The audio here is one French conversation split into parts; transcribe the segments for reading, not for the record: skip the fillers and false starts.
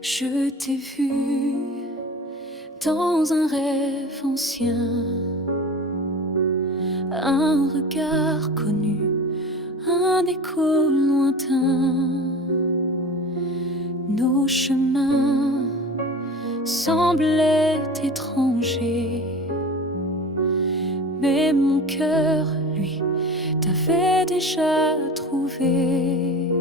Je t'ai vu dans un rêve ancien, un regard connu, un écho lointain. Nos chemins semblaient étrangers, mais mon cœur, lui, t'avait déjà trouvé.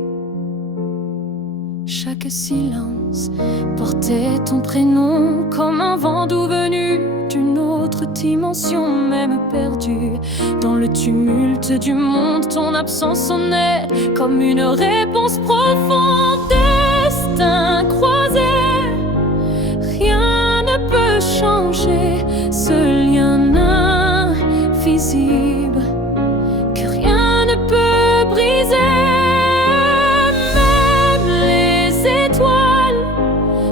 Chaque silence portait ton prénom, comme un vent doux venu d'une autre dimension. Même perdu dans le tumulte du monde, ton absence sonnait comme une réponse profonde. Destin croisé, rien ne peut changer ce lien invisible que rien ne peut briser.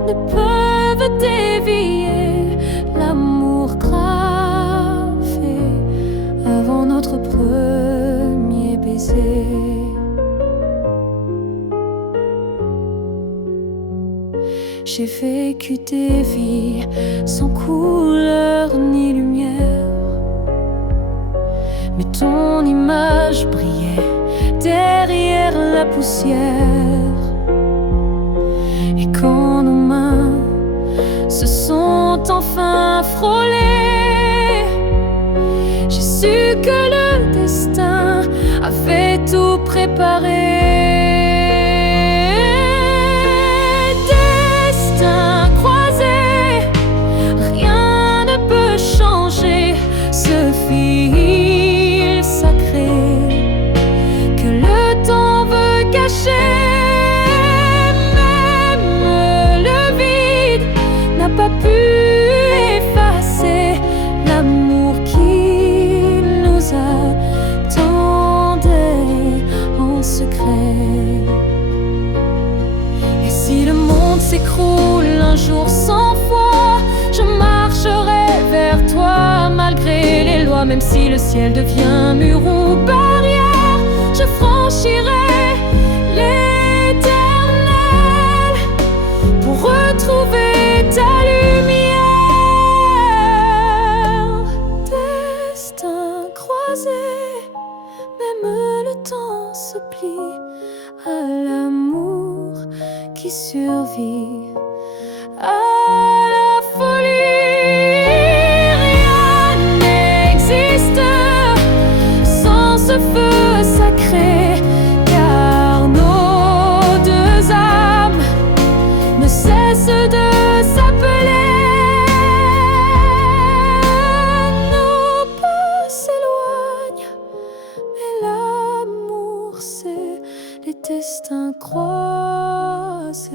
Ne peuvent dévier l'amour gravé avant notre premier baiser. J'ai vécu des vies sans couleur ni lumière, mais ton image brillait derrière la poussière. Et quand nos mains se sont enfin frôlées, j'ai su que le destin avait tout préparé. Destin croisé, rien ne peut changer ce fil sacré que le temps veut cacher. Pas pu effacer l'amour qui nous attendait en secret. Et si le monde s'écroule un jour sans foi, je marcherai vers toi malgré les lois. Même si le ciel devient mur ou barrière, je franchirai l'éternel pour retrouver ta lumière. Destin croisé, même le temps se plie à l'amour qui survit à la folie. Rien n'existe sans ce feu sacré, car nos deux âmes ne cessent de destins croisés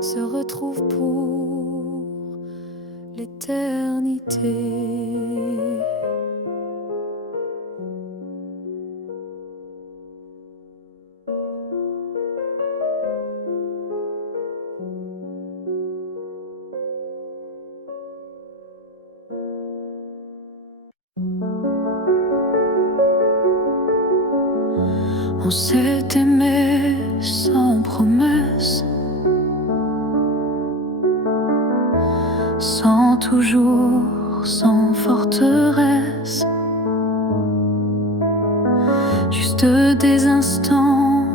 se retrouvent pour l'éternité. On s'est aimé sans promesse, sans toujours, sans forteresse, juste des instants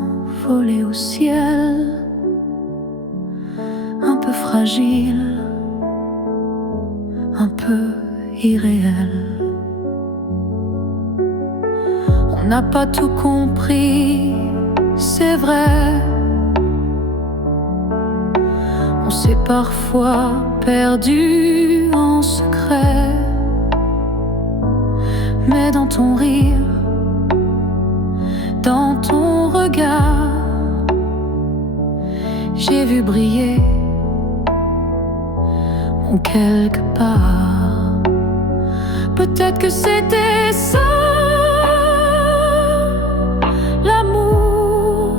volés au ciel, un peu fragiles, un peu irréels. On n'a pas tout compris, c'est vrai. On s'est parfois perdu en secret, mais dans ton rire, dans ton regard, j'ai vu briller mon quelque part. Peut-être que c'était ça, l'amour,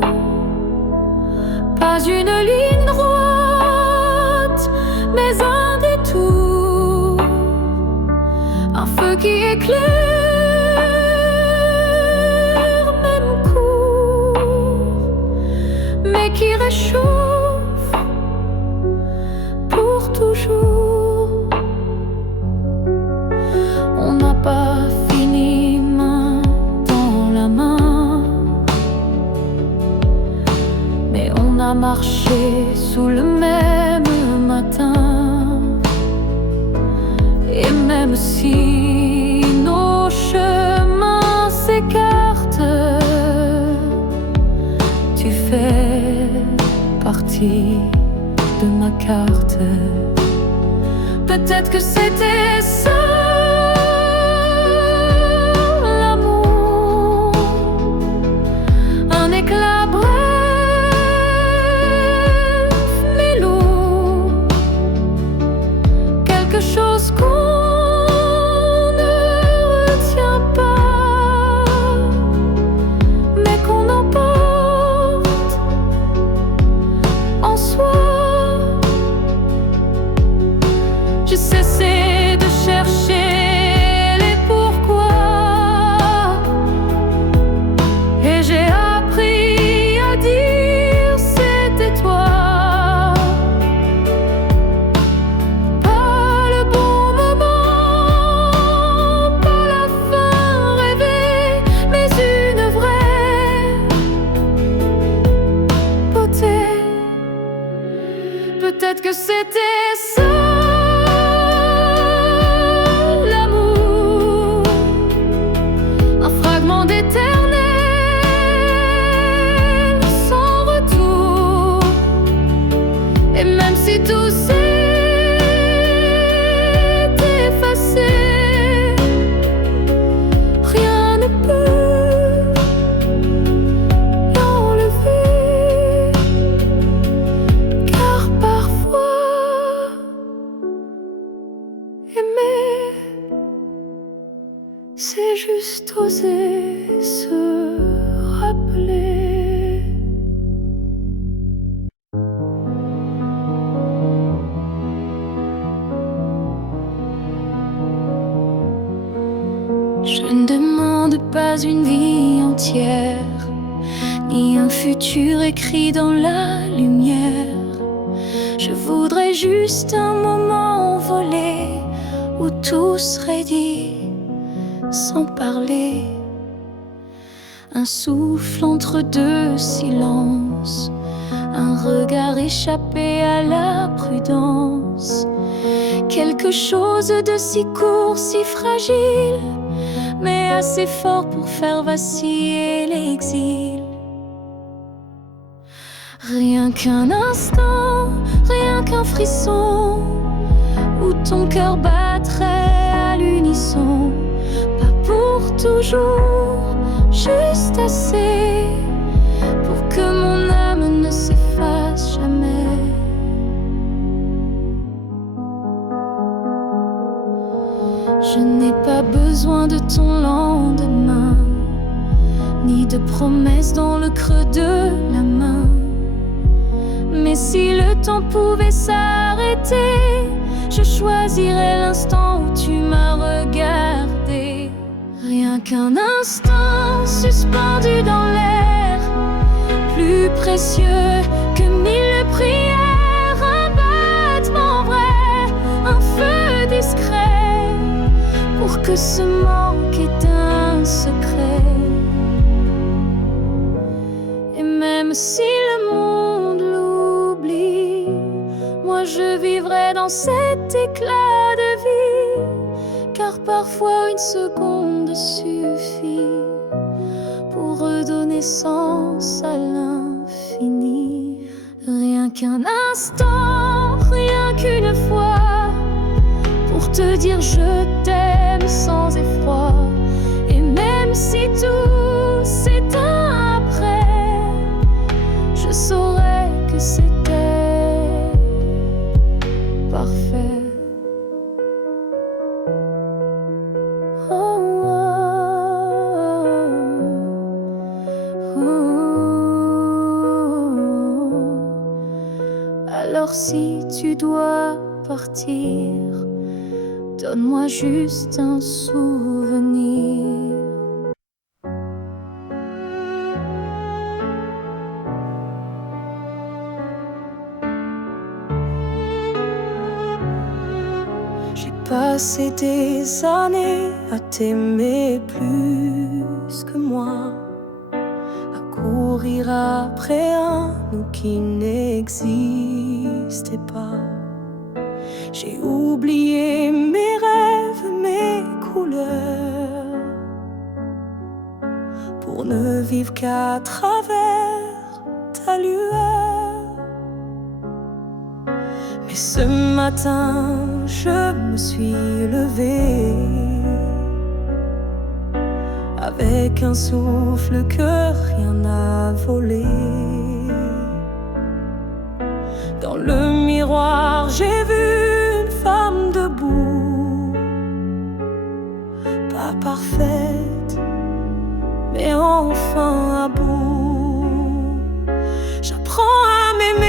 pas une ligne droite, mais un détour, un feu qui éclaire, même court, mais qui réchauffe marché sous le même matin. Et même si nos chemins s'écartent, tu fais partie de ma carte. Peut-être que c'était ça l'amour, un éclat bref mais lourd, quelque chose qu'on ne retient pas, mais qu'on emporte en soi. J'ai cessé de chercher les pourquoi, et j'ai appris à dire c'était toi. Pas le bon moment, pas la fin rêvée, mais une vraie beauté. Peut-être que c'était ça l'amour, un fragment d'éternel sans retour. Et même si tout s'est effacé, rien ne peut l'enlever, car parfois aimer, c'est juste oser se rappeler. Je ne demande pas une vie entière, ni un futur écrit dans la lumière. Je voudrais juste un moment envolé où tout serait dit sans parler, un souffle entre deux silences, un regard échappé à la prudence, quelque chose de si court, si fragile, mais assez fort pour faire vaciller l'exil. Rien qu'un instant, rien qu'un frisson, où ton cœur battrait à l'unisson. Pas pour toujours, juste assez pour que mon âme ne s'efface jamais. Je n'ai pas besoin de ton lendemain, ni de promesses dans le creux de la main. Mais si le temps pouvait s'arrêter, je choisirais l'instant où tu m'as regardé. Rien qu'un instant suspendu dans l'air, plus précieux que 1000 prières, un battement vrai, un feu discret, pour que ce manque ait un secret. Et même si le monde l'oublie, moi je vivrai dans cet éclat de vie, car parfois une seconde suffit pour redonner sens à l'infini. Rien qu'un instant, rien qu'une fois, pour te dire je t'aime sans effroi. Et même si tout s'éteint après, je saurais que c'était parfait. Alors si tu dois partir, donne-moi juste un souvenir. J'ai passé des années à t'aimer plus que moi, à courir courir après un nous qui n'existait pas. J'ai oublié mes rêves, mes couleurs, pour ne vivre qu'à travers ta lueur. Mais ce matin, je me suis levée avec un souffle que rien n'a volé. Dans le miroir, j'ai vu une femme debout, pas parfaite, mais enfin à bout. J'apprends à m'aimer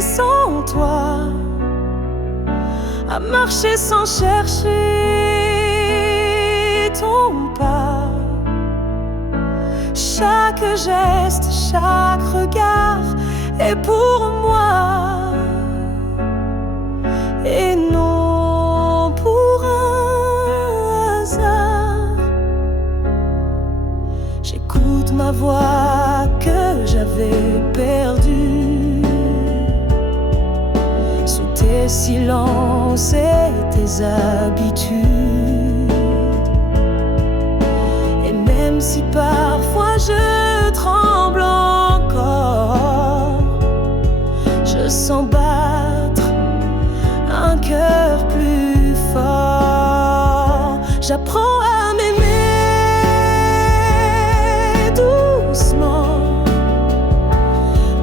sans toi, à marcher sans chercher ton pas. Chaque geste, chaque regard est pour moi, et non pour un hasard. J'écoute ma voix que j'avais perdue sous tes silences et tes habitudes. Et même si parfois je tremble encore, je sens battre un cœur plus fort. J'apprends à m'aimer doucement,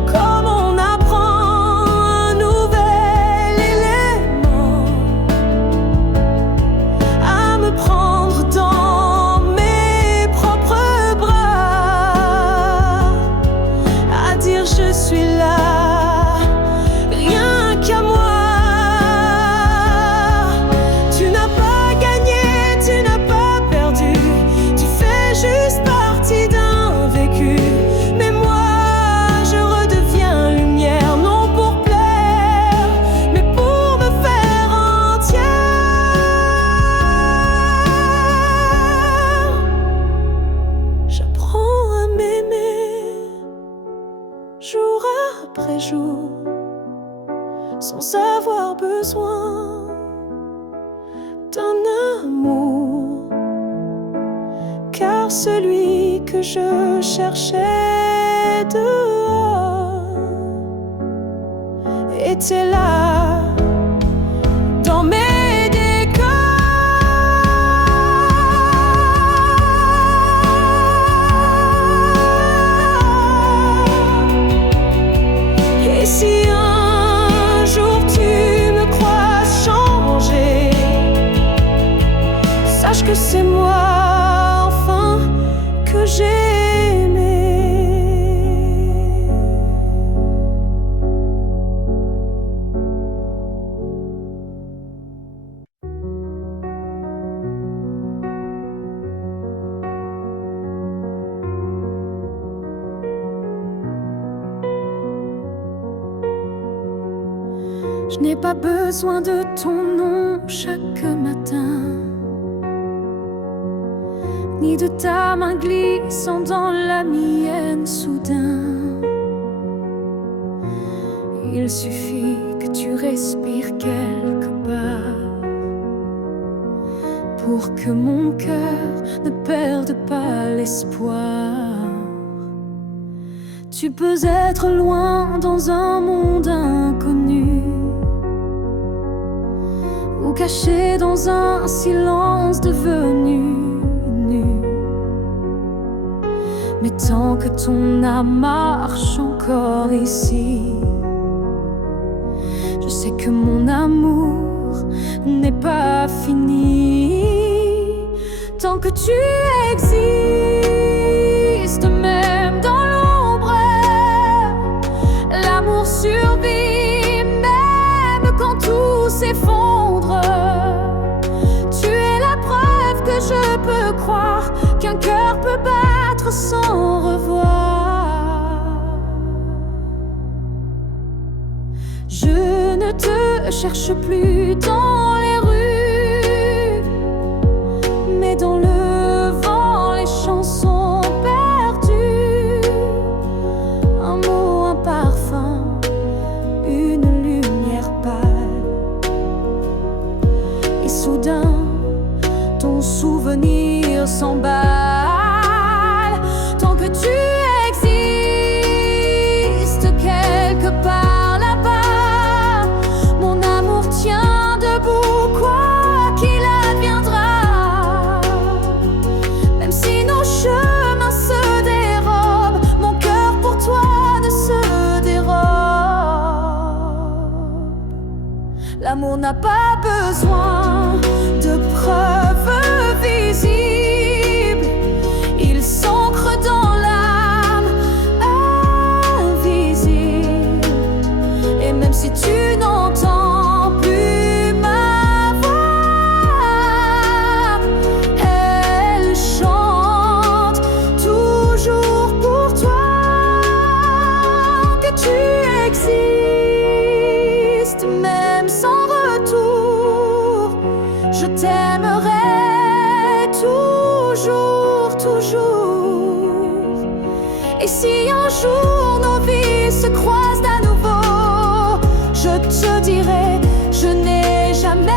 comme on apprend un nouvel élément, à me prendre dans mes propres bras, à dire je suis là. Jour après jour, sans avoir besoin d'un amour, car celui que je cherchais dehors était là dans mes si un jour tu me crois changer, sache que c'est moi enfin que j'ai aimé. Je n'ai pas besoin de ton nom chaque matin, ni de ta main glissant dans la mienne soudain. Il suffit que tu respires quelque part pour que mon cœur ne perde pas l'espoir. Tu peux être loin dans un monde inconnu, ou caché dans un silence devenu nu. Mais tant que ton âme marche encore ici, je sais que mon amour n'est pas fini. Tant que tu existes, même dans l'ombre, l'amour survit, même quand tout s'effondre. Tu es la preuve que je peux croire qu'un cœur peut battre sans revoir. Je ne te cherche plus dans les rues, mais dans le vent, les chansons perdues. n'a pas besoin de preuves visibles. Il s'ancre dans l'âme invisible. Et même si tu n'entends plus ma voix, elle chante toujours pour toi. Que tu existes même sans retour, je t'aimerai toujours, toujours. Et si un jour nos vies se croisent à nouveau, je te dirai, je n'ai jamais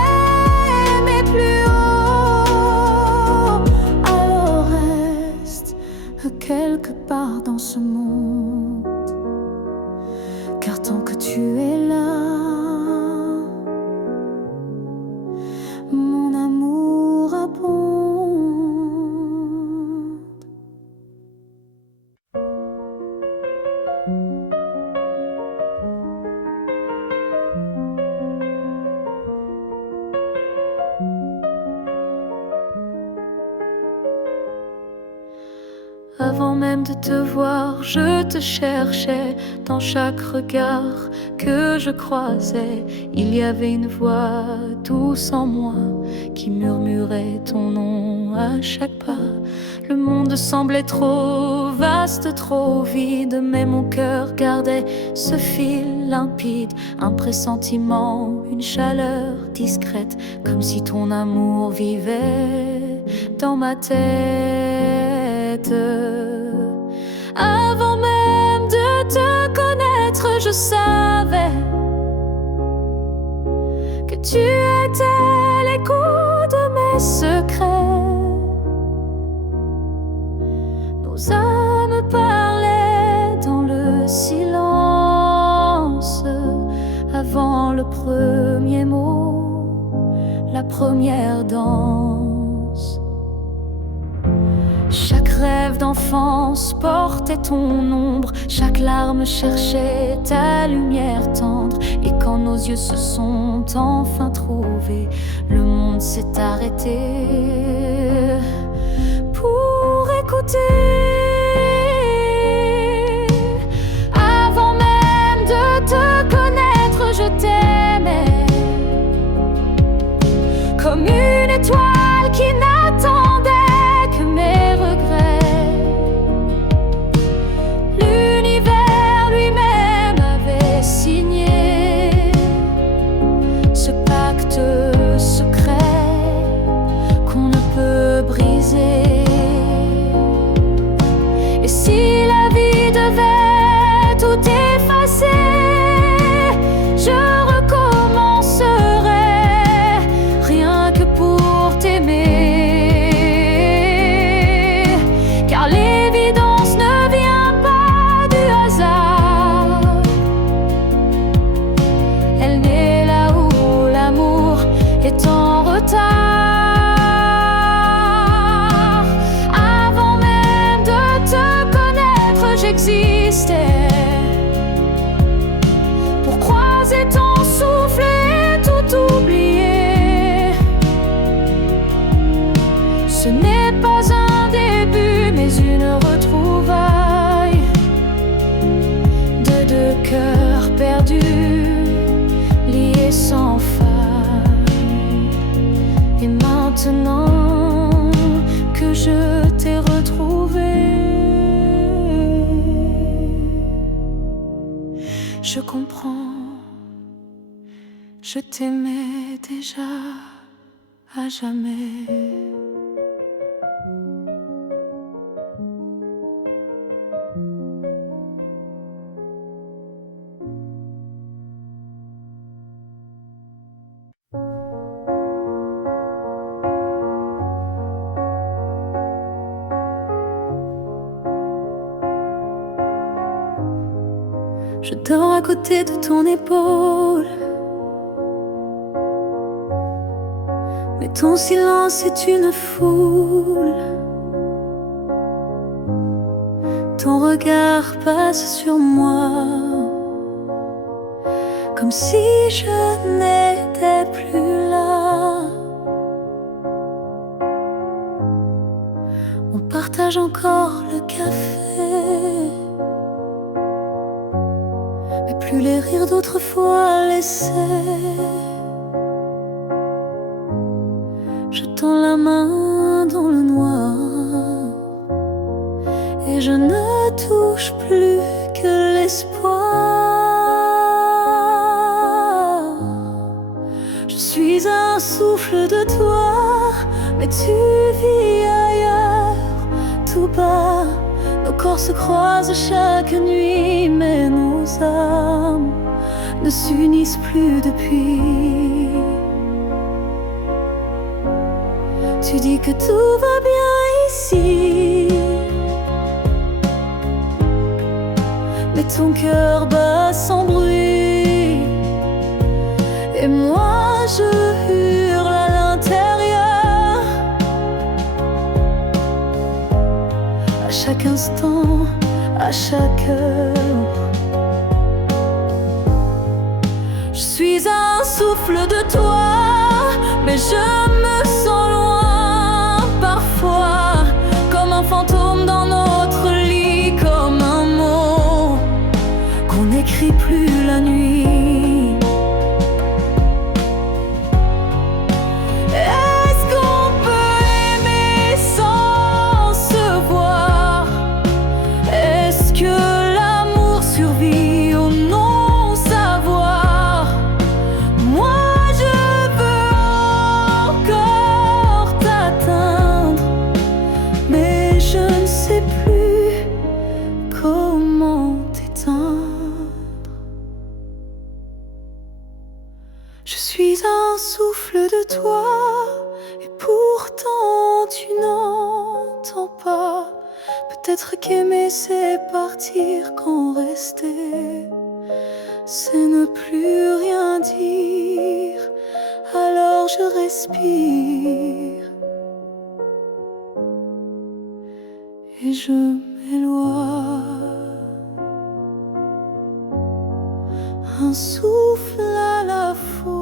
aimé plus haut. Alors reste quelque part dans ce monde, car tant que tu es là, mon amour abonde. Avant même de te voir, je te cherchais. Dans chaque regard que je croisais, il y avait une voix douce en moi qui murmurait ton nom à chaque pas. Le monde semblait trop vaste, trop vide, mais mon cœur gardait ce fil limpide. Un pressentiment, une chaleur discrète, comme si ton amour vivait dans ma tête. Avant même de te connaître, je savais que tu étais l'écho de mes secrets. Nos âmes parlaient dans le silence, avant le premier mot, la première danse. Chaque rêve d'enfance portait ton ombre, chaque larme cherchait ta lumière tendre. Et quand nos yeux se sont enfin trouvés, le monde s'est arrêté pour écouter. Avant même de te connaître, je t'aimais comme une étoile qui n'attendait que mes regrets. L'univers lui-même avait signé ce pacte secret qu'on ne peut briser. Et si la vie devait tout effacer, je recommencerais rien que pour t'aimer. Car l'évidence ne vient pas du hasard, elle naît là où l'amour est en retard. Avant même de te connaître, j'existais pour croiser ton souffle et tout oublier. Ce n'est pas un début, mais une retrouvaille de deux cœurs perdus, liés sans faille. Et maintenant que je t'ai retrouvé, je comprends, je t'aimais déjà à jamais. Je dors à côté de ton épaule, mais ton silence est une foule. Ton regard passe sur moi comme si je n'étais plus là. On partage encore le café, mais plus les rires d'autrefois laissés. Je tends la main dans le noir et je ne touche plus que l'espoir. Je suis un souffle de toi, mais tu vis ailleurs, tout bas. Nos corps se croisent chaque nuit, mais nos âmes ne s'unissent plus depuis. Tu dis que tout va bien ici, mais ton cœur bat sans bruit. Et moi je hurle à l'intérieur, à chaque instant, à chaque heure. Je suis un souffle de toi, mais je me sens loin parfois, comme un fantôme dans notre lit, comme un mot qu'on n'écrit plus la nuit. Est-ce qu'on peut aimer sans se voir? Est-ce que l'amour survit au non-savoir? Moi je veux encore t'atteindre, mais je ne sais plus comment t'éteindre. Je suis un souffle de toi, et pourtant tu n'entends pas. Peut-être qu'aimer c'est partir, quand rester c'est ne plus rien dire. Alors je respire et je m'éloigne, un souffle à la fois.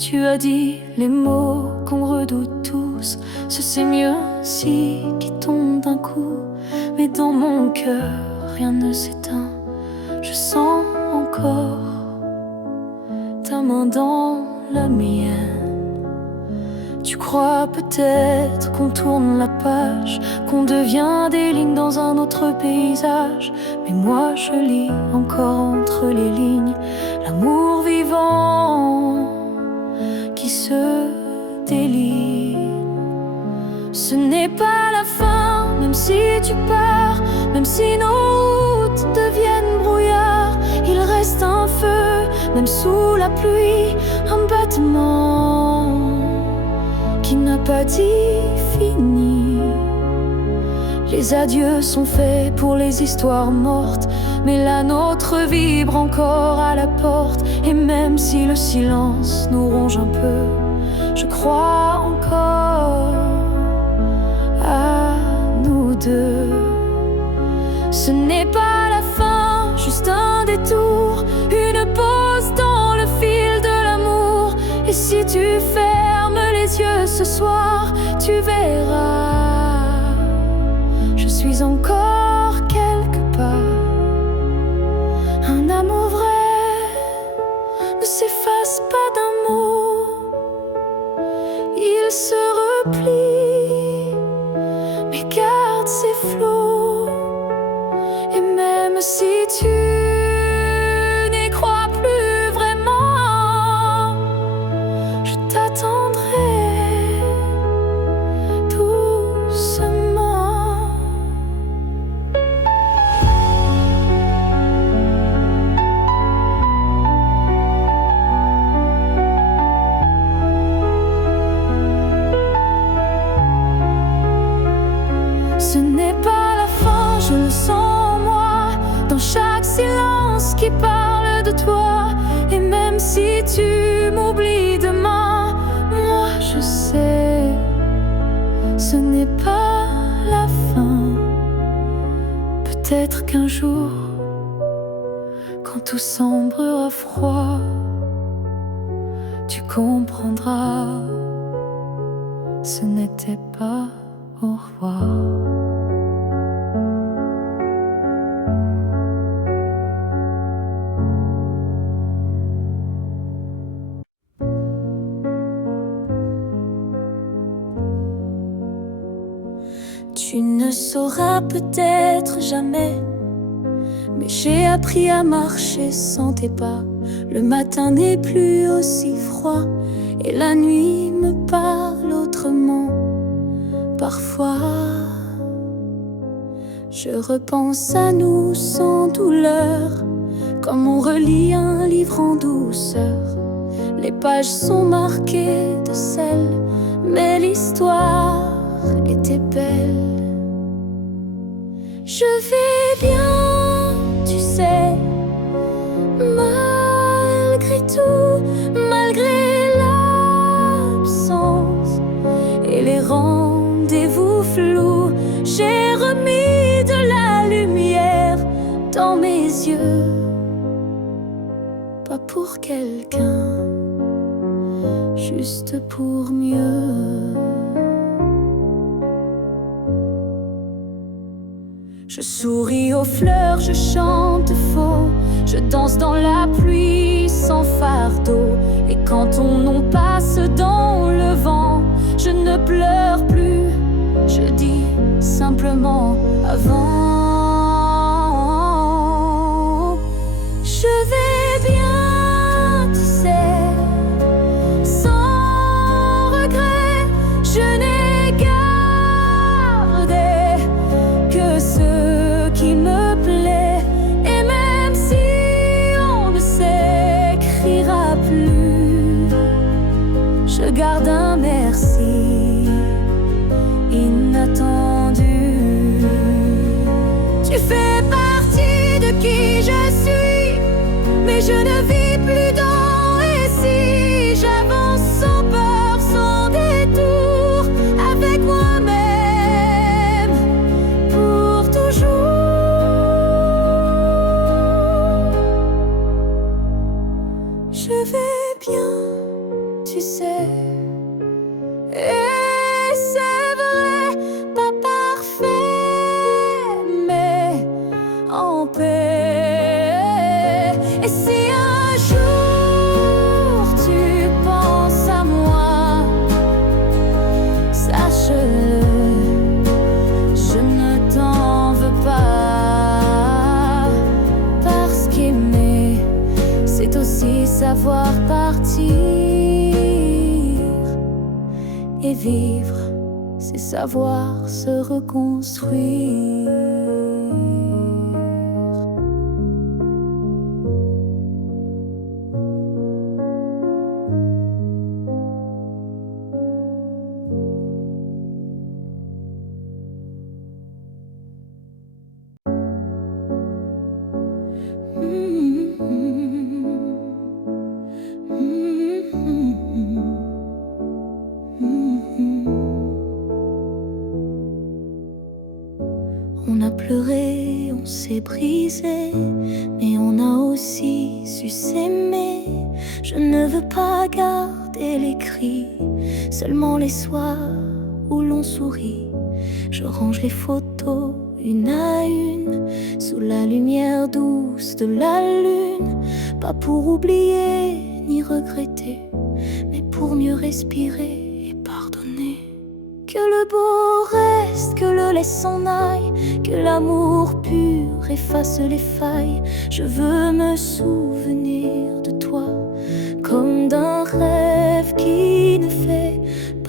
Tu as dit les mots qu'on redoute tous, ce c'est mieux si qui tombe d'un coup. Mais dans mon cœur, rien ne s'éteint. Je sens encore ta main dans la mienne. Tu crois peut-être qu'on tourne la page, qu'on devient des lignes dans un autre paysage. Mais moi je lis encore entre les lignes l'amour vivant qui se délie. Ce n'est pas la fin, même si tu pars, même si nos routes deviennent brouillard. Il reste un feu, même sous la pluie, un battement qui n'a pas dit fini. Les adieux sont faits pour les histoires mortes, mais la nôtre vibre encore à la porte. Et même si le silence nous ronge un peu, je crois encore à nous deux. Ce n'est pas la fin, juste un détour, une pause dans le fil de l'amour. Et si tu fermes les yeux ce soir, tu verras, je suis encore quelque part. Un amour vrai ne s'efface pas d'un mot, il se replie, mais garde ses flots. Et même si tu n'y crois plus vraiment, je t'attendrai doucement. Ce n'est pas la fin, je le sens en moi, dans chaque silence. tu m'oublies demain. Moi je sais, ce n'est pas la fin. Peut-être qu'un jour, quand tout semblera froid, tu comprendras, ce n'était pas au revoir. Tu ne sauras peut-être jamais, mais j'ai appris à marcher sans tes pas. Le matin n'est plus aussi froid et la nuit me parle autrement. Parfois, je repense à nous sans douleur, comme on relit un livre en douceur. Les pages sont marquées de sel, mais l'histoire était belle. Je vais bien, tu sais, malgré tout, malgré l'absence et les rendez-vous flous. J'ai remis de la lumière dans mes yeux, pas pour quelqu'un, juste pour mieux. Je souris aux fleurs, je chante faux, je danse dans la pluie sans fardeau. Et quand on passe dans le vent, je ne pleure plus, je dis simplement avant. Je vais bien, tu sais, sans regret, je n'ai gardé que ce qui me plaît. Et même si on ne s'écrira plus, je garde un merci inattendu. Tu fais partie de qui je suis, mais je ne vis plus dans et si. J'avance sans peur, sans détour, avec moi-même pour toujours. Je vais bien, tu sais, et c'est vrai, pas parfait, mais en paix. Et si un jour tu penses à moi, sache-le, je ne t'en veux pas. Parce qu'aimer, c'est aussi savoir partir. Et vivre, c'est savoir se reconstruire. On a pleuré, on s'est brisé, mais on a aussi su s'aimer. Je ne veux pas garder les cris, seulement les soirs où l'on sourit. Je range les photos une à une, sous la lumière douce de la lune. Pas pour oublier ni regretter, mais pour mieux respirer et pardonner. Que le beau reste, que le laisse s'en aille, que l'amour pur efface les failles. Je veux me souvenir de toi comme d'un rêve qui ne fait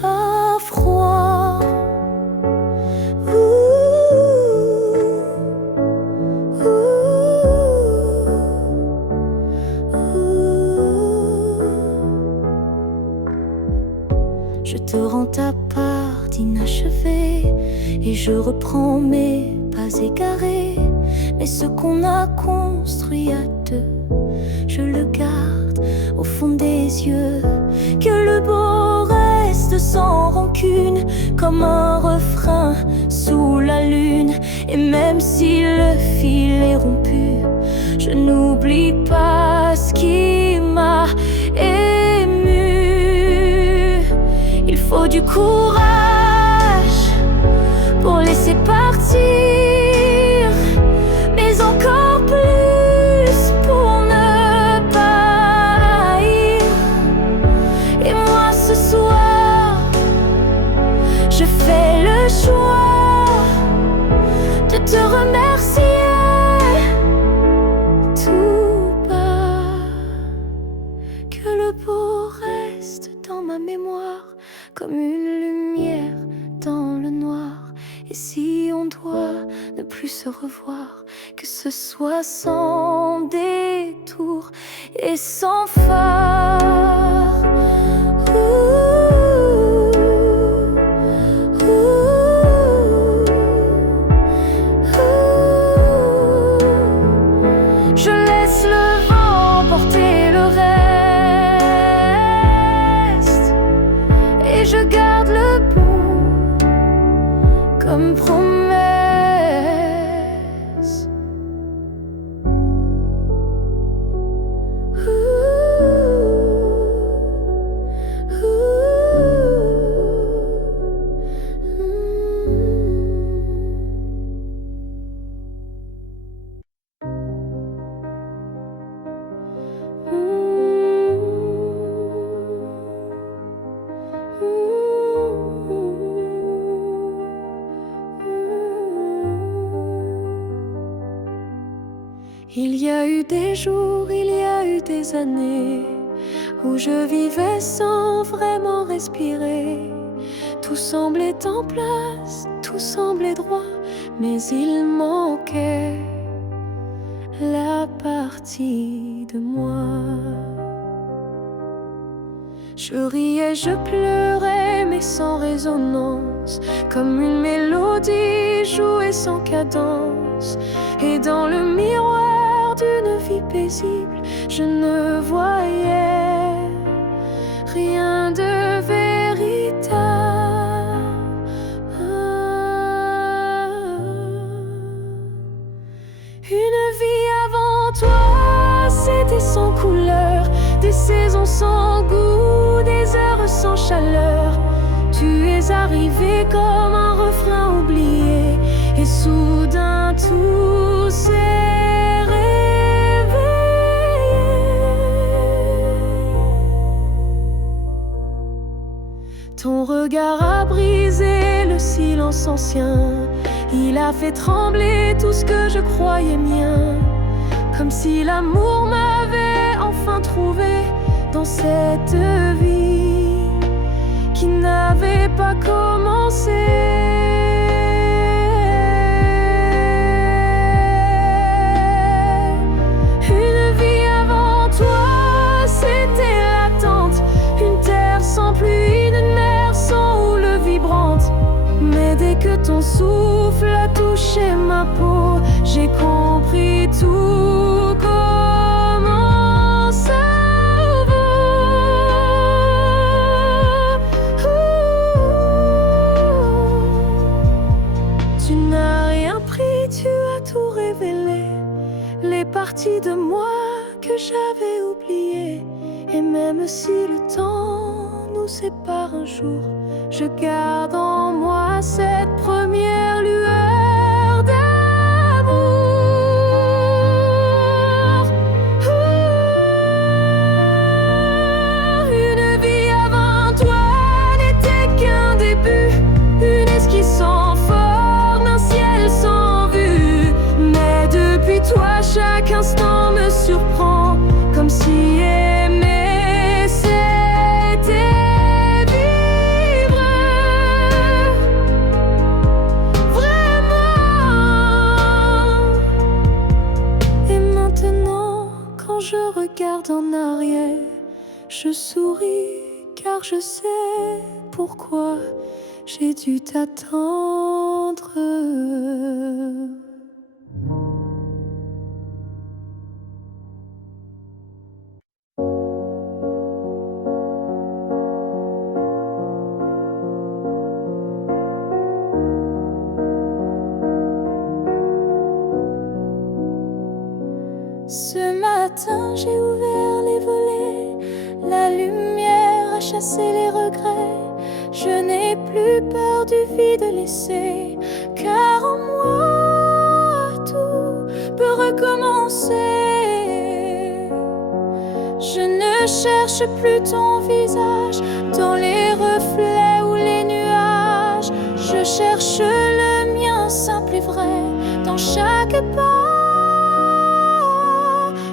pas froid. Je te rends ta part d'inachevé et je reprends mes pas égarés. Mais ce qu'on a construit à deux, je le garde au fond des yeux. Que le beau reste sans rancune, comme un refrain sous la lune. Et même si le fil est rompu, je n'oublie pas ce qui m'a ému. Il faut du courage pour laisser partir, mais encore plus pour ne pas haïr. Et moi ce soir, je fais le choix de te remercier tout bas. Que le beau reste dans ma mémoire comme une lumière dans le noir. Et si on doit ne plus se revoir, que ce soit sans détour et sans phare. Je laisse le vent porter le reste, et je garde le bon comme promesse. Il y a eu des jours, il y a eu des années où je vivais sans vraiment respirer. Tout semblait en place, tout semblait droit, mais il manquait la partie de moi. Je riais, je pleurais, mais sans résonance, comme une mélodie jouée sans cadence. Et dans le miroir d'une vie paisible, je ne voyais rien de véritable. Une vie avant toi, c'était sans couleur, des saisons sans goût, des heures sans chaleur. Tu es arrivé comme un refrain oublié, et soudain tout s'est réveillé. Ton regard a brisé le silence ancien, il a fait trembler tout ce que je croyais mien, comme si l'amour m'avait enfin trouvé dans cette vie qui n'avait pas commencé. Une vie avant toi, c'était l'attente, une terre sans pluie, une mer sans houle vibrante. Mais dès que ton souffle a touché ma peau, j'ai compris tout comment ça vaut. Tu n'as rien pris, tu as tout révélé, les parties de moi que j'avais oubliées. Et même si le temps nous sépare un jour, je garde en moi cette première lueur d'amour. Une vie avant toi n'était qu'un début, une esquisse sans forme, un ciel sans vue. Mais depuis toi, chaque instant me surprend, comme si aimer c'était vivre vraiment. Et maintenant, quand je regarde en arrière, je souris car je sais pourquoi j'ai dû t'attendre. Ce matin j'ai ouvert les volets, la lumière a chassé les regrets. Je n'ai plus peur du vide laissé, car en moi tout peut recommencer. Je ne cherche plus ton visage dans les reflets ou les nuages. Je cherche le mien simple et vrai dans chaque pas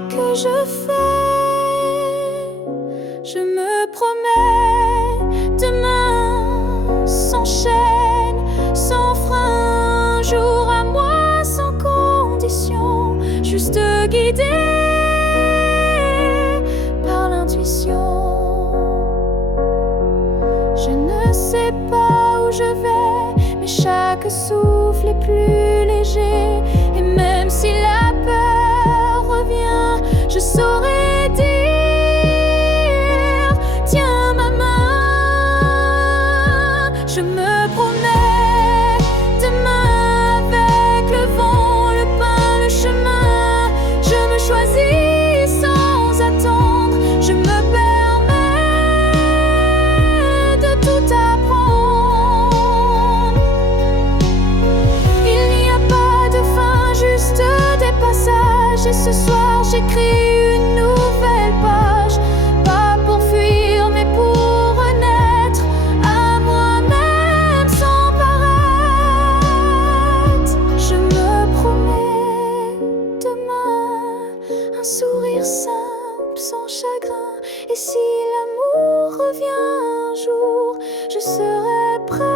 que je fais. Je me promets demain sans chaîne, sans frein, jour à moi sans condition, juste guidé par l'intuition. Je ne sais pas où je vais, mais chaque souffle est plus léger. Et même si la peur revient, je saurai dire: tiens ma main. Je me promets demain avec le vent, le pain, le chemin. Je me choisis sans attendre, je me permets de tout apprendre. Il n'y a pas de fin, juste des passages. Et ce soir j'écris une nouvelle page, pas pour fuir mais pour renaître à moi-même sans paraître. Je me promets demain un sourire simple sans chagrin. Et si l'amour revient un jour, je serai prête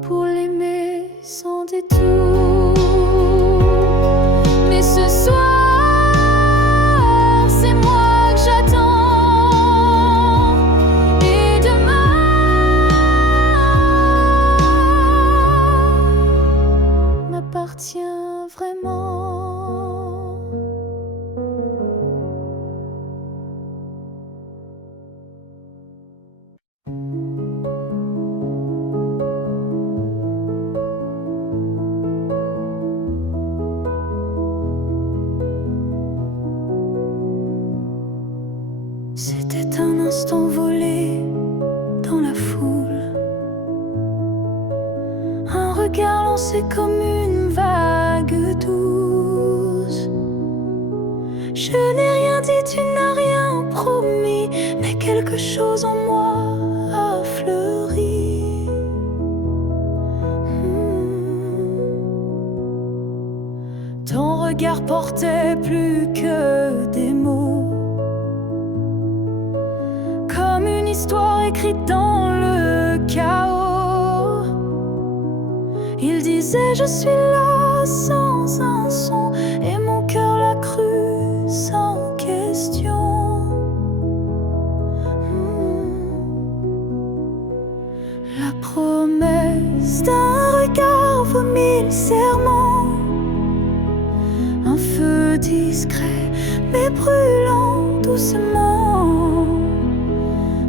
pour l'aimer sans détour. Mais ce soir, c'est moi que j'attends. Et demain m'appartient vraiment. C'était un instant volé dans la foule, un regard lancé comme une vague douce. Je n'ai rien dit, tu n'as rien promis, mais quelque chose en moi a fleuri. Ton regard portait plus que des mots, comme une histoire écrite dans le chaos. Il disait: je suis là sans un son, et mon cœur l'a cru sans question. La promesse d'un regard vaut 1000 serments, un feu discret mais brûlant doucement.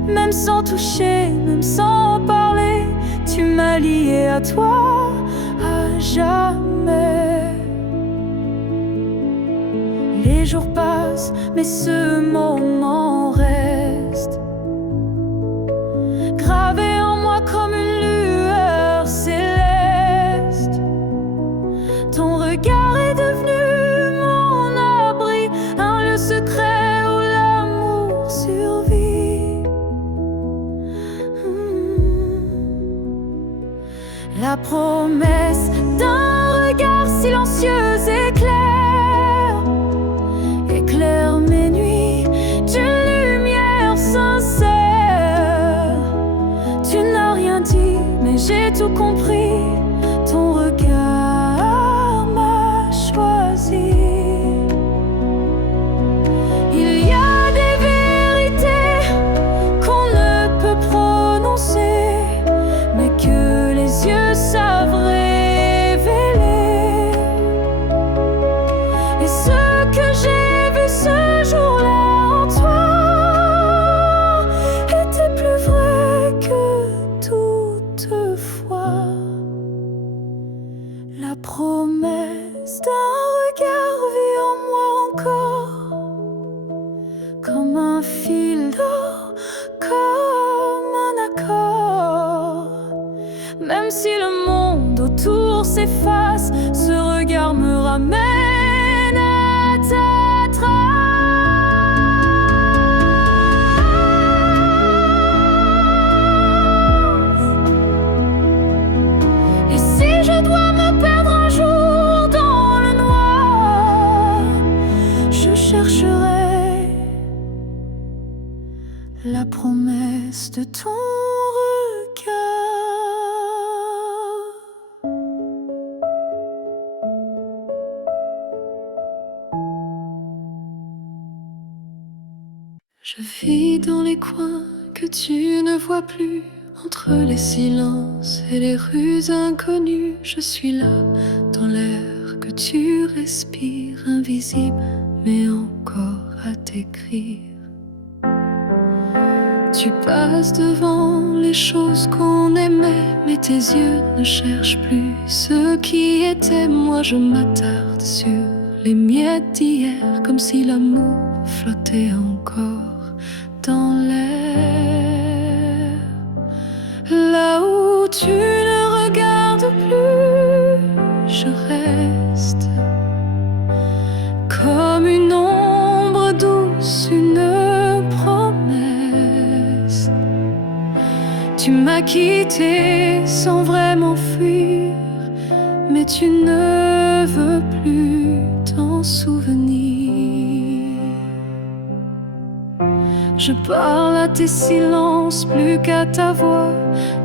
Même sans toucher, même sans parler, tu m'as lié à toi à jamais. Les jours passent, mais ce moment reste gravé en moi comme une lueur céleste. Ton regard est devenu mon abri, un lieu secret où l'amour survit. La promesse d'un regard silencieux éclaire mes nuits d'une lumière sincère. Tu n'as rien dit, mais j'ai tout compris. Ton regard m'a choisi. Il y a des vérités qu'on ne peut prononcer, mais que les yeux savent révéler. Et ce que j'ai vu ce jour-là en toi était plus vrai que toutefois. si le monde autour s'efface, ce regard me ramène à ta trace. Et si je dois me perdre un jour dans le noir, je chercherai la promesse de ton regard. Je vis dans les coins que tu ne vois plus, entre les silences et les rues inconnues. Je suis là, dans l'air que tu respires, invisible mais encore à t'écrire. Tu passes devant les choses qu'on aimait, mais tes yeux ne cherchent plus ce qui était. Moi je m'attarde sur les miettes d'hier, comme si l'amour flottait encore dans l'air. Là où tu ne regardes plus, je reste comme une ombre douce, une promesse. Tu m'as quitté sans vraiment fuir, mais tu ne veux plus t'en souvenir. Je parle à tes silences plus qu'à ta voix,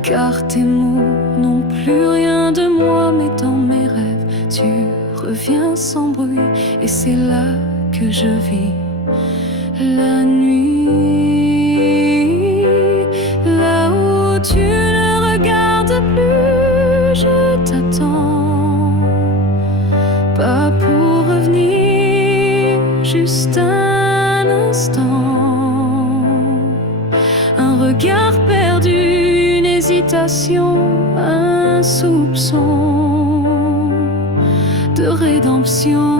car tes mots n'ont plus rien de moi. Mais dans mes rêves, tu reviens sans bruit, et c'est là que je vis la nuit. Là où tu ne regardes plus, je t'attends, pas pour revenir, juste un instant. Un regard perdu, une hésitation, un soupçon de rédemption.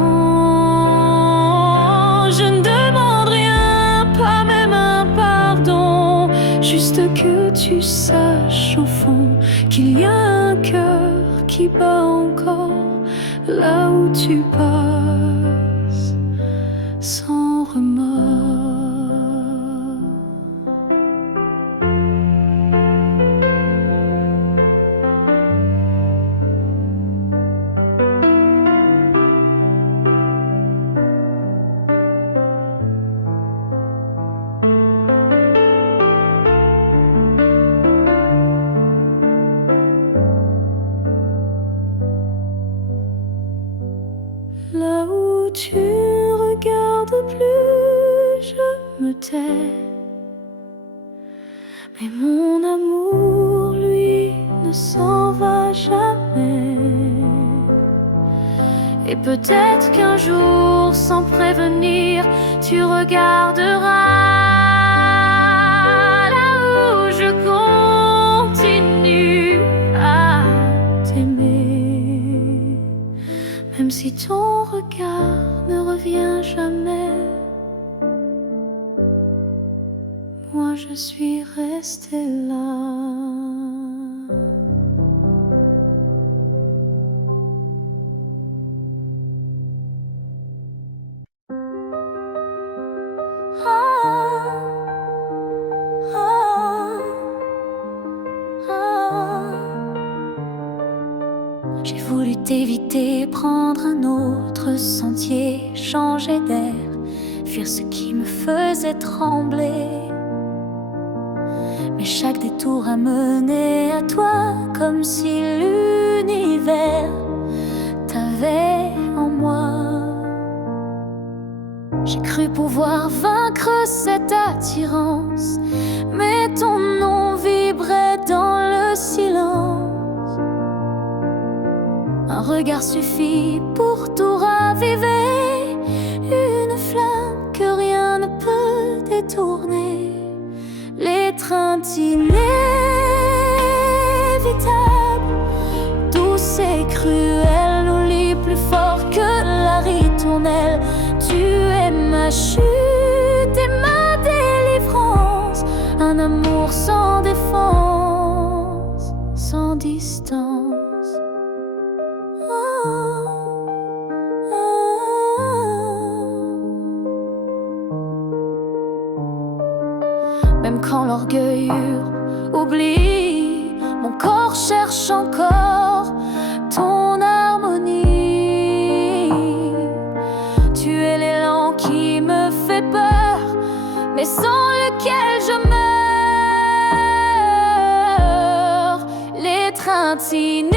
Je ne demande rien, pas même un pardon, juste que tu saches au fond qu'il y a un cœur qui bat encore là où tu passes sans remords. Là où tu ne regardes plus, je me tais. Mais mon amour, lui, ne s'en va jamais. Et peut-être qu'un jour, sans prévenir, tu regarderas là où je continue à t'aimer. Même si ton regard ne revient jamais, moi je suis restée là. J'ai voulu t'éviter, prendre un autre sentier, changer d'air, fuir ce qui me faisait trembler. Mais chaque détour a mené à toi, comme si l'univers t'avait en moi. J'ai cru pouvoir vaincre cette attirance, mais ton nom vibrait dans le silence. Un regard suffit pour tout raviver, une flamme que rien ne peut détourner. L'étreinte inévitable, douce et cruelle, nous lie plus fort que la ritournelle. Tu es ma chute et ma délivrance, un amour sans défense, sans distance. Même quand l'orgueil oublie, mon corps cherche encore ton harmonie. Tu es l'élan qui me fait peur, mais sans lequel je meurs. L'étreinte inévitable,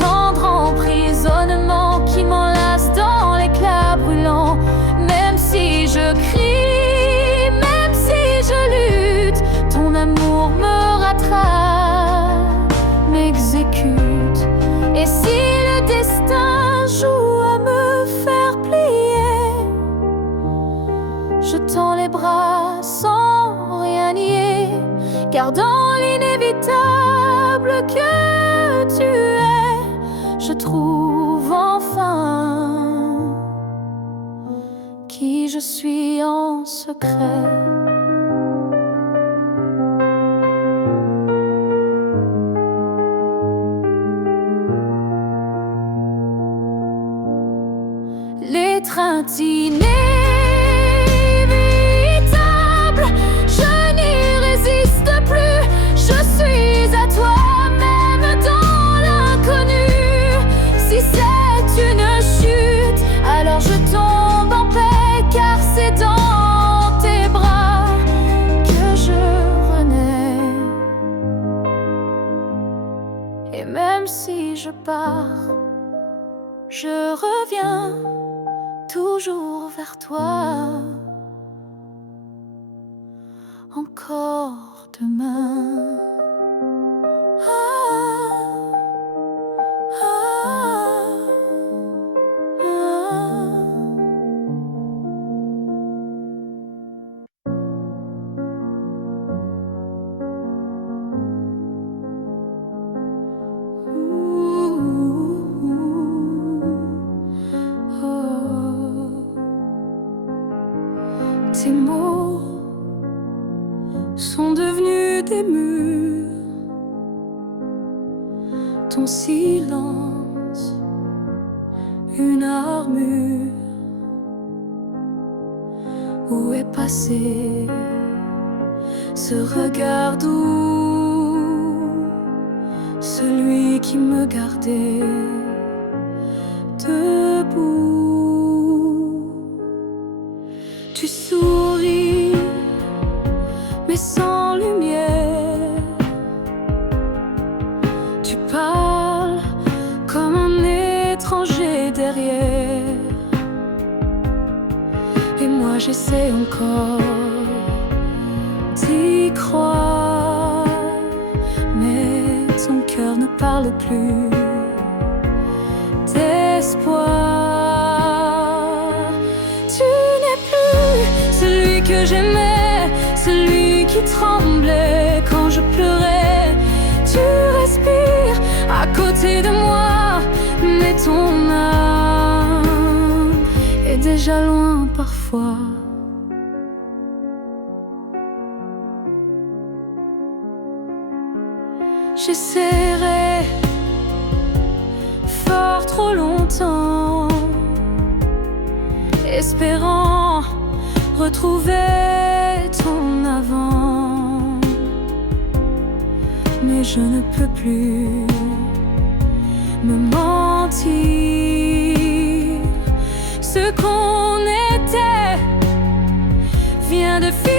tendre emprisonnement qui m'enlace dans l'éclat brûlant. Même si je crie, même si je lutte, ton amour me rattrape, m'exécute. Et si le destin joue à me faire plier, je tends les bras sans rien nier, car dans l'inévitable que tu es, je trouve enfin qui je suis en secret. L'étreinte inévitable, je n'y résiste plus. Je suis à toi, même dans l'inconnu. Si c'est une chute, alors je tombe en paix, car c'est dans tes bras que je renais. Et même si je pars, je reviens toujours vers toi, encore demain. Tes mots sont devenus des murs, ton silence une armure. Où est passé ce regard doux, celui qui me gardait debout? Tu souris, mais sans lumière. Tu parles comme un étranger derrière. Et moi j'essaie encore d'y croire, mais ton cœur ne parle plus d'espoir. Que j'aimais, celui qui tremblait quand je pleurais. Tu respires à côté de moi, mais ton âme est déjà loin parfois. J'essaierai fort trop longtemps, espérant retrouver ton avant, mais je ne peux plus me mentir. Ce qu'on était vient de finir.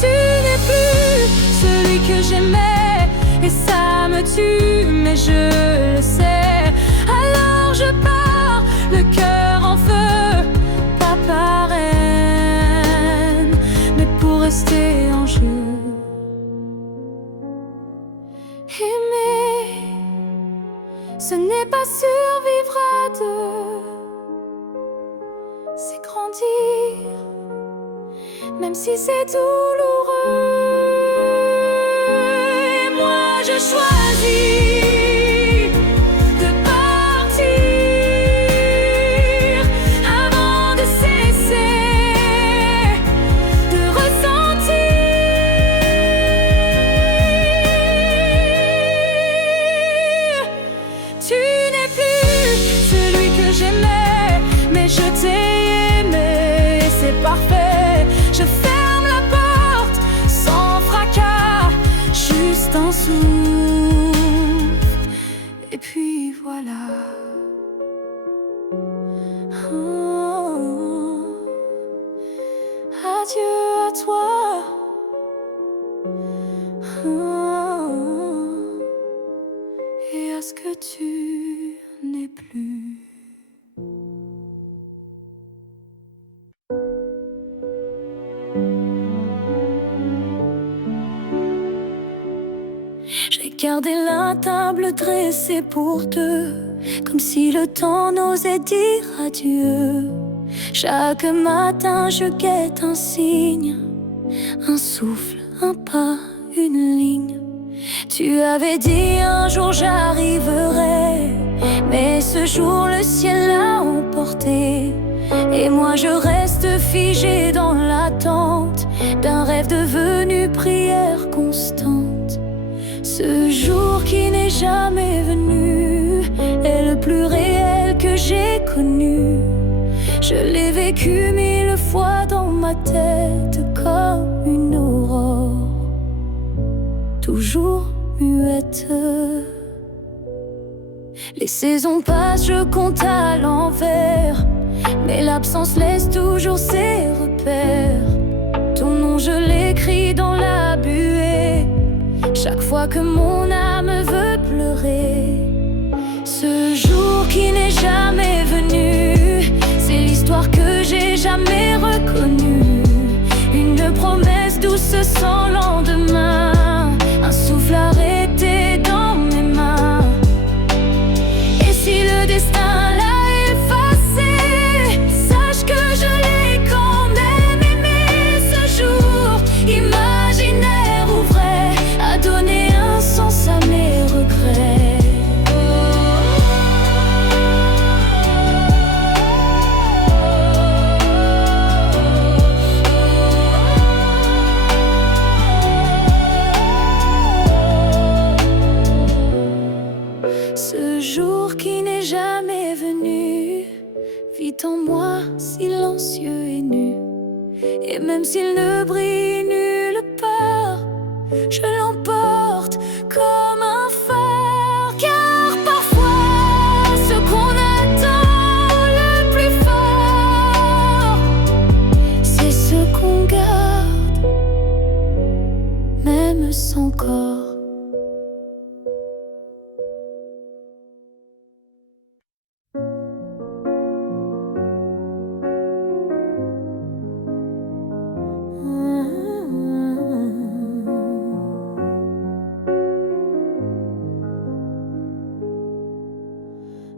Tu n'es plus celui que j'aimais, et ça me tue, mais je le sais. Alors je pars, le cœur en feu, pas par haine, mais pour rester en jeu. Aimer, ce n'est pas survivre à deux, c'est grandir, même si c'est douloureux. Et moi je choisis de parfait. Je ferme la porte sans fracas, juste un souffle, et puis voilà. Oh, adieu à toi. Oh, et à ce que tu n'es plus. J'ai gardé la table dressée pour deux, comme si le temps n'osait dire adieu. Chaque matin je guette un signe, un souffle, un pas, une ligne. Tu avais dit un jour j'arriverai, mais ce jour le ciel l'a emporté. Et moi je reste figé dans l'attente d'un rêve devenu prière constante. Ce jour qui n'est jamais venu est le plus réel que j'ai connu. Je l'ai vécu 1000 fois dans ma tête comme une aurore, toujours muette. Les saisons passent, je compte à l'envers, mais l'absence laisse toujours ses repères. Ton nom je l'écris dans la buée, chaque fois que mon âme veut pleurer. Ce jour qui n'est jamais venu, c'est l'histoire que j'ai jamais reconnue. Une promesse douce sans lendemain, un souffle arrêté dans mes mains. Et si le destin l'a effacé, sache que je l'ai quand même aimé. Ce jour imaginaire ou vrai a donné un sens à mes regrets. Ce jour qui n'est jamais venu vit en moi silencieux et nu. Et même s'il ne brille nulle part, je l'emporte comme un phare. Car parfois ce qu'on attend le plus fort, c'est ce qu'on garde, même sans corps.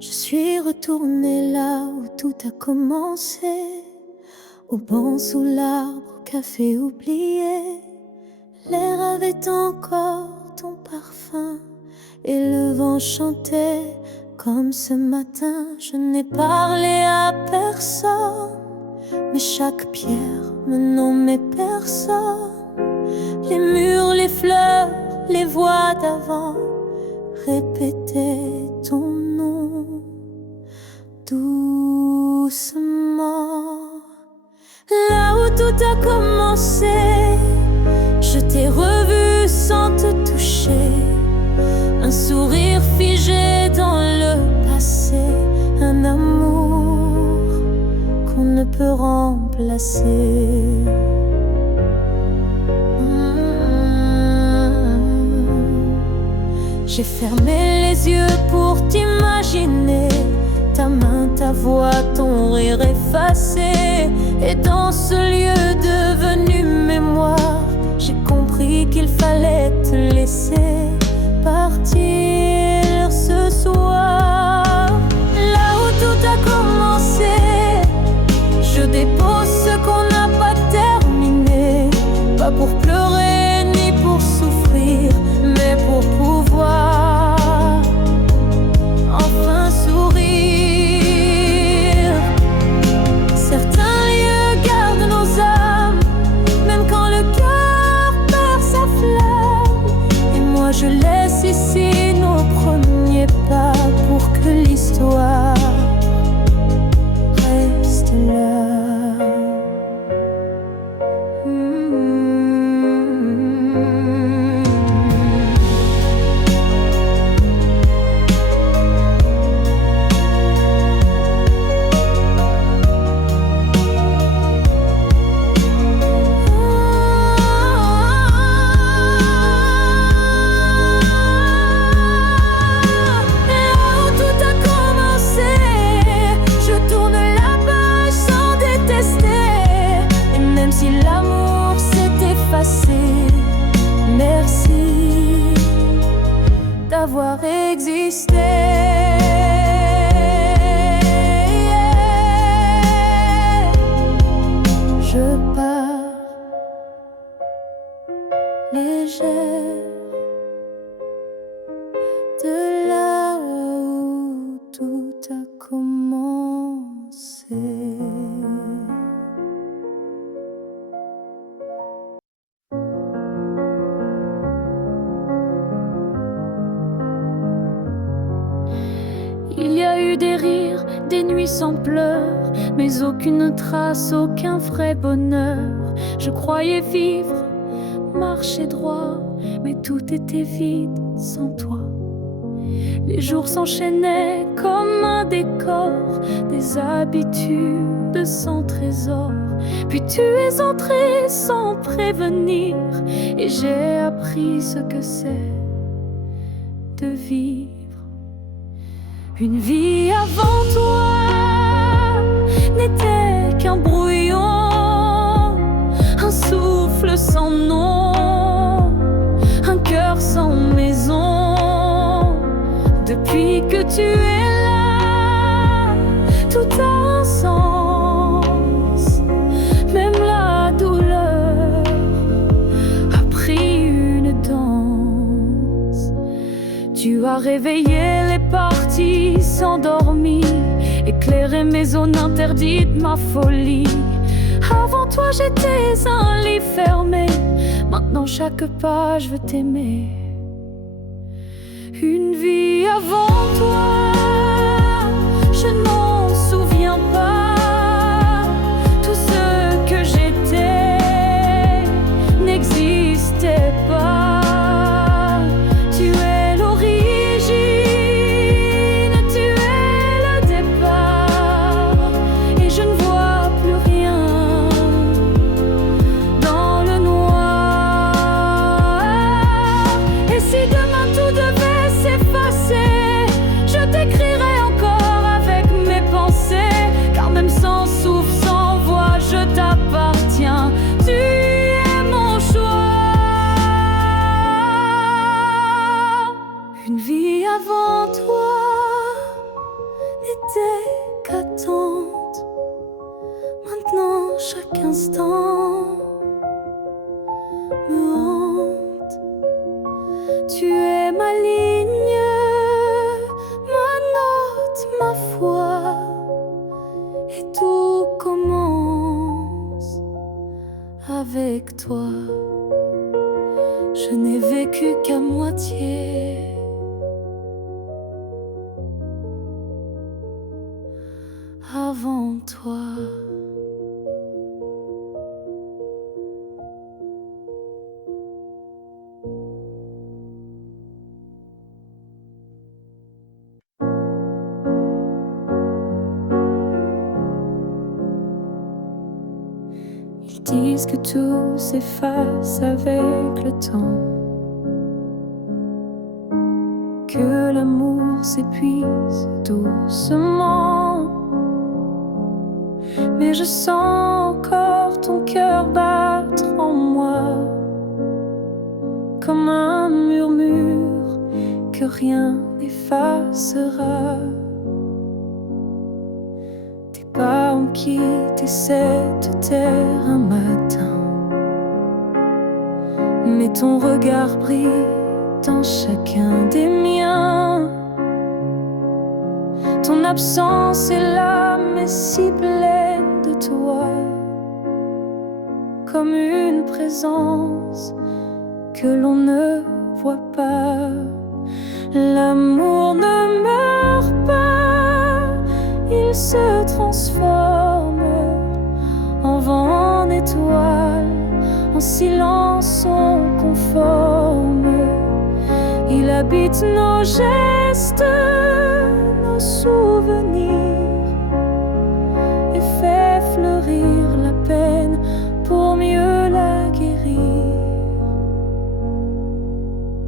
Je suis retournée là où tout a commencé, au banc sous l'arbre, au café oublié. L'air avait encore ton parfum et le vent chantait comme ce matin. Je n'ai parlé à personne, mais chaque pierre me nommait personne. Les murs, les fleurs, les voix d'avant répétaient ton nom doucement. Là où tout a commencé, je t'ai revu sans te toucher. Un sourire figé dans le passé, un amour qu'on ne peut remplacer. J'ai fermé les yeux pour t'imaginer, ta main, ta voix, ton rire effacé. Et dans ce lieu devenu mémoire, j'ai compris qu'il fallait te laisser partir ce soir. Là où tout a commencé, je dépose ce qu'on n'a pas terminé. Pas pour pleurer ni pour souffrir, mais pour pouvoir enfin sourire. Certains lieux gardent nos âmes, même quand le cœur perd sa flamme. Et moi je laisse ici nos savoir exister. Je pars légère de là où tout a commencé. Il y a eu des rires, des nuits sans pleurs, mais aucune trace, aucun vrai bonheur. Je croyais vivre, marcher droit, mais tout était vide sans toi. Les jours s'enchaînaient comme un décor, des habitudes sans trésor. Puis tu es entré sans prévenir, et j'ai appris ce que c'est de vivre. Une vie avant toi n'était qu'un brouillon, un souffle sans nom, un cœur sans maison. Depuis que tu es là, tout a un sens. Même la douleur a pris une danse. Tu as réveillé les parties s'endormir, éclairer mes zones interdites, ma folie. Avant toi j'étais un livre fermé, maintenant chaque page veut t'aimer. Une vie avant toi, je n'en souviens pas. Tout ce que j'étais n'existait pas. Tu es l'origine, tu es le départ, et je ne vois plus rien dans le noir. Et si demain tout devait s'effacer, je t'écrirai encore avec mes pensées, car même sans souffle, sans voix, je t'appartiens. Tu es mon choix. Une vie avant toi n'était qu'attente. Maintenant chaque instant me hante. Tu es ma ligne, ma note, ma foi, et tout commence avec toi. Je n'ai vécu qu'à moitié. Avant toi. Ils disent que tout s'efface avec le temps, que l'amour s'épuise doucement. Mais je sens encore ton cœur battre en moi, comme un murmure que rien n'effacera. Tes pas ont quitté cette terre un matin, mais ton regard brille dans chacun des miens. Ton absence est là, mais si pleine de toi, comme une présence que l'on ne voit pas. L'amour ne meurt pas, il se transforme en vent, en étoile, en silence on conforme. Il habite nos gestes, nos souvenirs, et fait fleurir la peine pour mieux la guérir.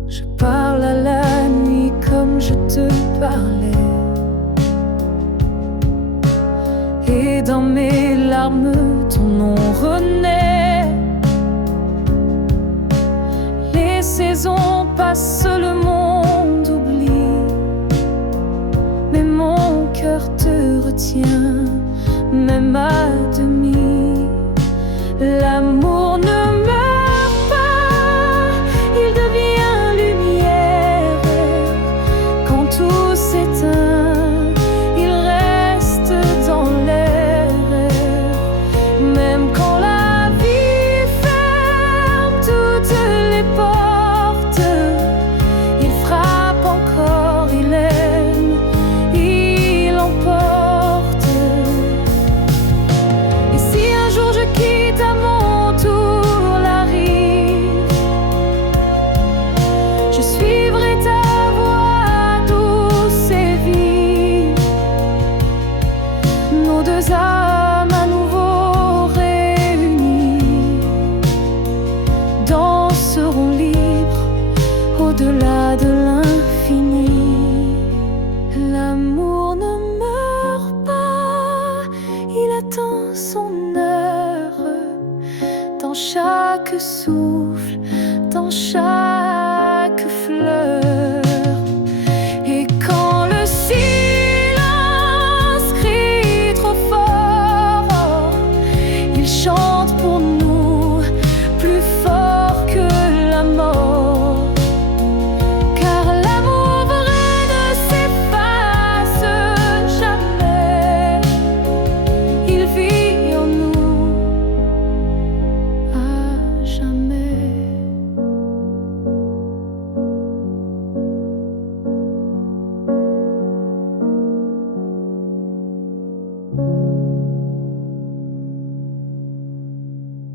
Je parle à la nuit comme je te parlais, et dans mes larmes ton nom renaît. Les saisons passent, le monde oublie, tien, même à demi. L'amour ne meurt pas, il devient lumière. Quand tout s'éteint, il reste dans l'air. Même quand la vie ferme toutes les portes, il frappe encore, il aime, il emporte. Et si un jour je quitte à mon tour la rive, je suivrai ta voix douce et vive. Nos deux âmes à nouveau réunies danseront libres au-delà de l'infini. L'amour ne meurt pas, il attend son heure. Dans chaque souffle, dans chaque